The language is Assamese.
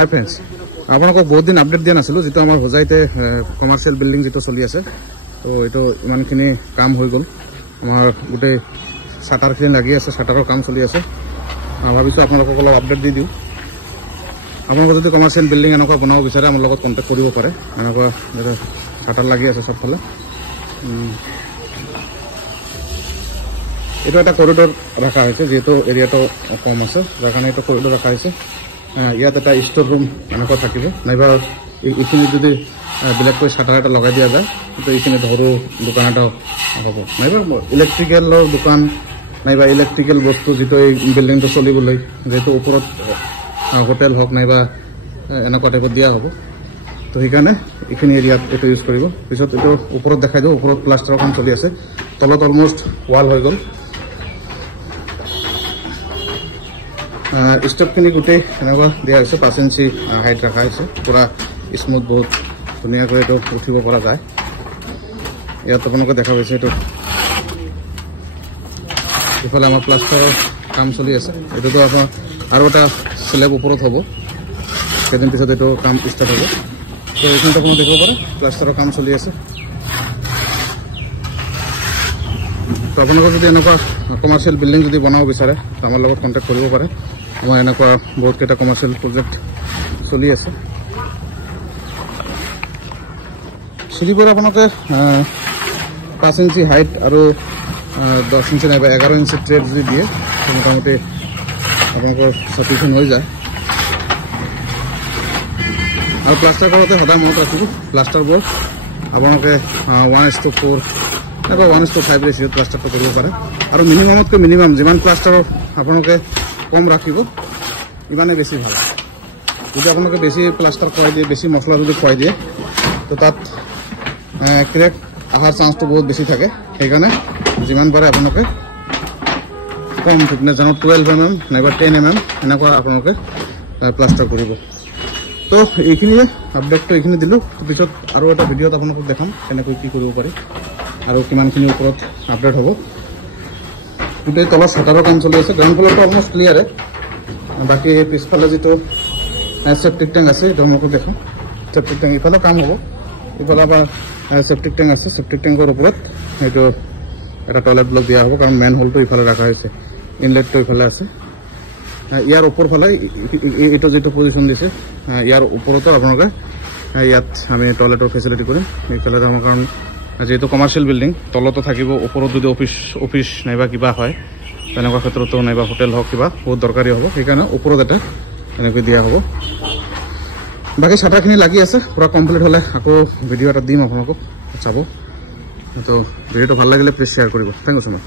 হাই ফ্ৰেণ্ডছ, আপোনালোকক বহুত দিন আপডেট দিয়া নাছিলোঁ, যিটো আমাৰ হোজাইতে কমাৰ্চিয়েল বিল্ডিং যিটো চলি আছে। তো এইটো ইমানখিনি কাম হৈ গ'ল, আমাৰ গোটেই শ্বাটাৰখিনি লাগি আছে, শ্বাটাৰৰ কাম চলি আছে। ভাবিছোঁ আপোনালোকক অলপ আপডেট দি দিওঁ। আপোনালোকে যদি কমাৰ্চিয়েল বিল্ডিং এনেকুৱা বনাব বিচাৰে আমাৰ লগত কণ্টেক্ট কৰিব পাৰে। এনেকুৱা শ্বাটাৰ লাগি আছে চবফালে। এইটো এটা কৰিডৰ ৰখা হৈছে, যিহেতু এৰিয়াটো কম আছে, যাৰ কাৰণে এইটো কৰিডৰ ৰখা হৈছে। ইয়াত এটা ষ্ট'ৰ ৰুম এনেকুৱা থাকিব, নাইবা এইখিনি যদি বেলেগকৈ শ্বাটাৰ এটা লগাই দিয়া যায় তো এইখিনি সৰু দোকান এটা হ'ব, নাইবা ইলেক্ট্ৰিকেলৰ দোকান নাইবা ইলেক্ট্ৰিকেল বস্তু যিটো এই বিল্ডিংটো চলিবলৈ, যিহেতু ওপৰত হোটেল হওক নাইবা এনেকুৱা টাইপত দিয়া হ'ব। তো সেইকাৰণে এইখিনি এৰিয়াত এইটো ইউজ কৰিব। পিছত এইটো ওপৰত দেখাই দিওঁ, ওপৰত প্লাষ্টাৰৰ কাম চলি আছে, তলত অলমষ্ট ৱাল হৈ গ'ল। ষ্টেপখিনি গোটেই এনেকুৱা দিয়া হৈছে, 5 ইঞ্চি হাইট ৰখা হৈছে, পূৰা স্মুথ, বহুত ধুনীয়াকৈ এইটো উঠিব পৰা যায়। ইয়াত আপোনালোকে দেখা পাইছে, এইটো ইফালে আমাৰ প্লাষ্টাৰৰ কাম চলি আছে। এইটোতো আপোনাৰ আৰু এটা স্লেব ওপৰত হ'ব, কেইদিন পিছত এইটো কাম ষ্টাৰ্ট হ'ব। তো এইখিনিত আপুনি দেখিব পাৰে প্লাষ্টাৰৰ কাম চলি আছে। তো আপোনালোকৰ যদি এনেকুৱা কমাৰ্চিয়েল বিল্ডিং যদি বনাব বিচাৰে আমাৰ লগত কণ্টেক্ট কৰিব পাৰে। আমাৰ এনেকুৱা বহুতকেইটা কমাৰ্চিয়েল প্ৰজেক্ট চলি আছে। চিৰিবোৰ আপোনালোকে 5 ইঞ্চি হাইট আৰু 10 ইঞ্চি নাইবা 11 ইঞ্চি ট্ৰেড যদি দিয়ে মোটামুটি আপোনালোকৰ চাফিচিয়েণ্ট হৈ যায়। আৰু প্লাষ্টাৰ কৰোঁতে সদায় মনত ৰাখিব, প্লাষ্টাৰবোৰ আপোনালোকে 1:4 নাইবা 1:5 ৰেচিঅ'ত প্লাষ্টাৰটো কৰিব পাৰে। আৰু মিনিমামতকৈ মিনিমাম যিমান প্লাষ্টাৰৰ আপোনালোকে কম ৰাখিব ইমানেই বেছি ভাল। যদি আপোনালোকে বেছি প্লাষ্টাৰ খুৱাই দিয়ে, বেছি মছলা যদি খুৱাই দিয়ে তো তাত ক্ৰেক অহাৰ চান্সটো বহুত বেছি থাকে। সেইকাৰণে যিমান পাৰে আপোনালোকে কম থিকনেছ, যেনে 12 mm নাইবা 10 mm এনেকুৱা আপোনালোকে প্লাষ্টাৰ কৰিব। তো এইখিনিয়ে আপডেটটো এইখিনি দিলোঁ। পিছত আৰু এটা ভিডিঅ'ত আপোনালোকক দেখাম কেনেকৈ কি কৰিব পাৰি আৰু কিমানখিনি ওপৰত আপডেট হ'ব। গোটেই তলত শ্বাটাৰৰ কাম চলি আছে, গ্ৰাউণ্ড ফ্ল'ৰটো অলমষ্ট ক্লিয়াৰে। বাকী পিছফালে যিটো চেপ্টিক টেংক আছে সেইটো আপোনালোকক দেখাম। চেপ্টিক টেংক ইফালে কাম হ'ব, ইফালে আমাৰ চেপ্টিক টেংক আছে। চেপ্টিক টেংকৰ ওপৰত সেইটো এটা টয়লেট ব্লক দিয়া হ'ব, কাৰণ মেইন হলটো ইফালে ৰখা হৈছে, ইনলেটটো ইফালে আছে। ইয়াৰ ওপৰফালে এইটো যিটো পজিশ্যন দিছে ইয়াৰ ওপৰতো আপোনালোকে ইয়াত আমি টয়লেটৰ ফেচিলিটি কৰিম। এইফালে আমাৰ কাৰণ যিহেতু কমাৰ্চিয়েল বিল্ডিং তলতো থাকিব, ওপৰত যদি অফিচ নাইবা কিবা হয় তেনেকুৱা ক্ষেত্ৰতো নাইবা হোটেল হওক কিবা বহুত দৰকাৰী হ'ব, সেইকাৰণে ওপৰত এটা এনেকৈ দিয়া হ'ব। বাকী শ্বাটাৰখিনি লাগি আছে, পূৰা কমপ্লিট হ'লে আকৌ ভিডিঅ' এটা দিম আপোনালোকক চাব। তো ভিডিঅ'টো ভাল লাগিলে প্লিজ শ্বেয়াৰ কৰিব। Thank you so' much.